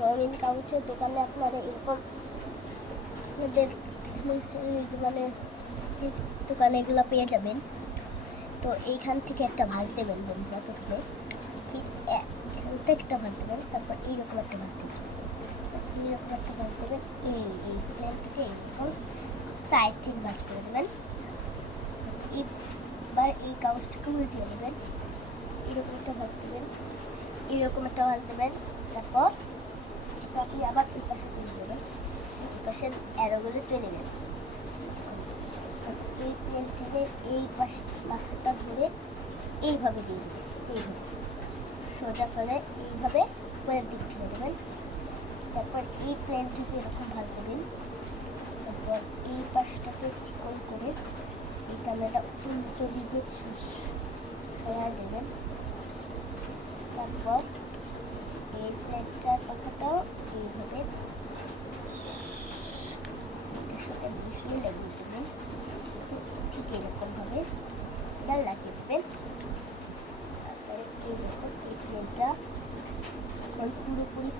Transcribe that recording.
রঙিন কাগজের দোকানে আপনারা এরকম আপনাদের মানে দোকানে এগুলো পেয়ে যাবেন। তো এইখান থেকে একটা ভাঁজ দেবেন বন্ধুরা। প্রথমে এখান থেকে একটা ভাঁজ দেবেন, তারপর এইরকম একটা ভাঁজ দেবেন, এইরকম একটা ভাঁজ দেবেন, এই প্লেন থেকে এইরকম সাইড থেকে ভাঁজ করে দেবেন। এবার এই কাগজটাকে উল্টিয়ে দেবেন, এরকম একটা ভাঁজ দেবেন, এরকম একটা ভাঁজ দেবেন। তারপর আপনি আবার এই পাশে চলে যাবেন, এই পাশের অ্যারোগুলো চলে গেলেন। এই প্লেনটিকে এই পাশ মাথাটা ধরে এইভাবে দিয়ে দেবেন, এইভাবে সোজা করে এইভাবে উপরের দিক ঠেলে দেবেন। তারপর এই প্লেনটিকে এরকম ভাঁজ দেবেন। তারপর এই পাশটাকে চিকন করে এই ক্যামেরাটা উল্টো দিকে সরাই দেবেন। তারপর এই প্লেনটার পাখাটাও এইভাবে এটার সাথে মিশিয়ে লাগিয়ে দেবেন। ঠিক এরকমভাবে এটা লাগিয়ে দেবেন। তারপরে এই যখন এই প্লেনটা এখন পুরোপুরি